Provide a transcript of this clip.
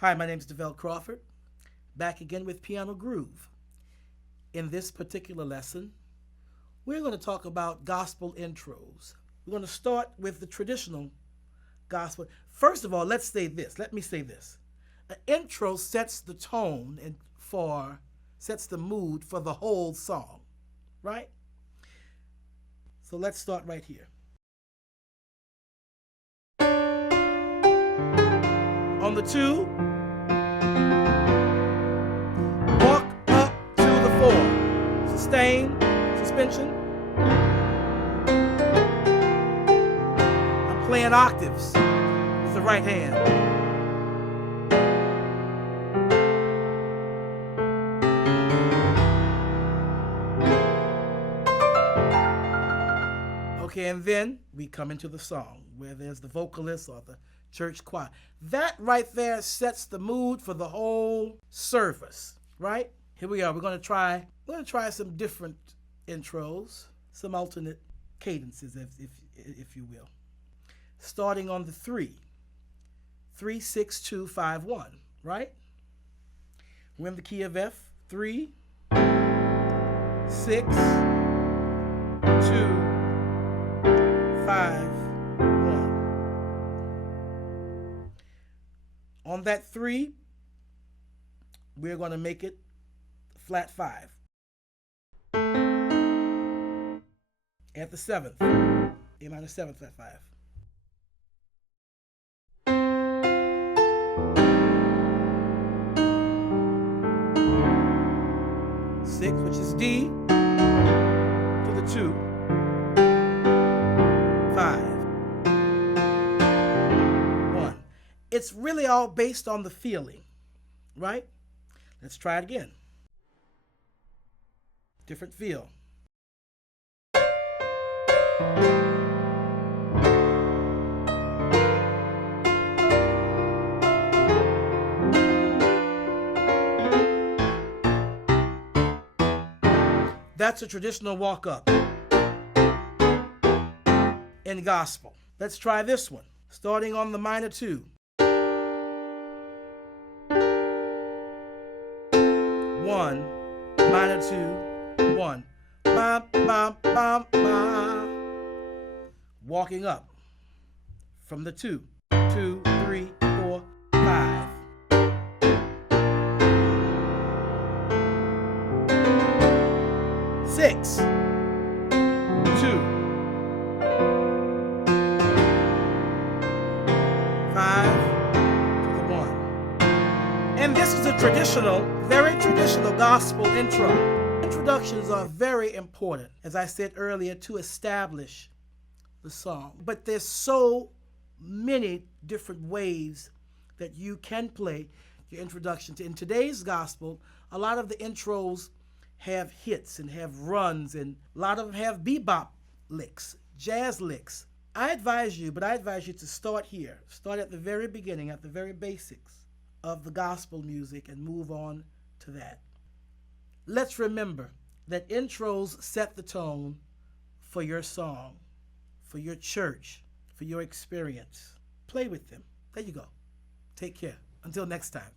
Hi, my name is Davell Crawford, back again with Piano Groove. In this particular lesson, we're going to talk about gospel intros. We're going to start with the traditional gospel. First of all, let me say this. An intro sets the tone and sets the mood for the whole song, right? So let's start right here. On the 2, walk up to the 4. Sustain, suspension. I'm playing octaves with the right hand. Okay, and then we come into the song where there's the vocalist or the church choir. That right there sets the mood for the whole service, right? Here we are. We're going to try some different intros, some alternate cadences, if you will. Starting on the 3, 3, 6, 2, 5, 1, right? We're in the key of F. 3, 6, 2, 5, 1. On that 3, we're going to make it flat 5. At the 7th, A minor 7, flat 5. Six, which is D, to the 2, 5, 1. It's really all based on the feeling, right? Let's try it again. Different feel. That's a traditional walk-up in gospel. Let's try this one. Starting on the minor 2. 1, minor 2, 1. Bam, bam, bam, bam. Walking up from the 2. 2, 3, 4, 5. 6, 2, 5 to the 1. And this is a very traditional gospel intro. Introductions are very important, as I said earlier, to establish the song. But there's so many different ways that you can play your introduction to. In today's gospel, a lot of the intros have hits and have runs, and a lot of them have bebop licks, jazz licks. I advise you to start here. Start at the very beginning, at the very basics of the gospel music, and move on to that. Let's remember that intros set the tone for your song, for your church, for your experience. Play with them. There you go. Take care. Until next time.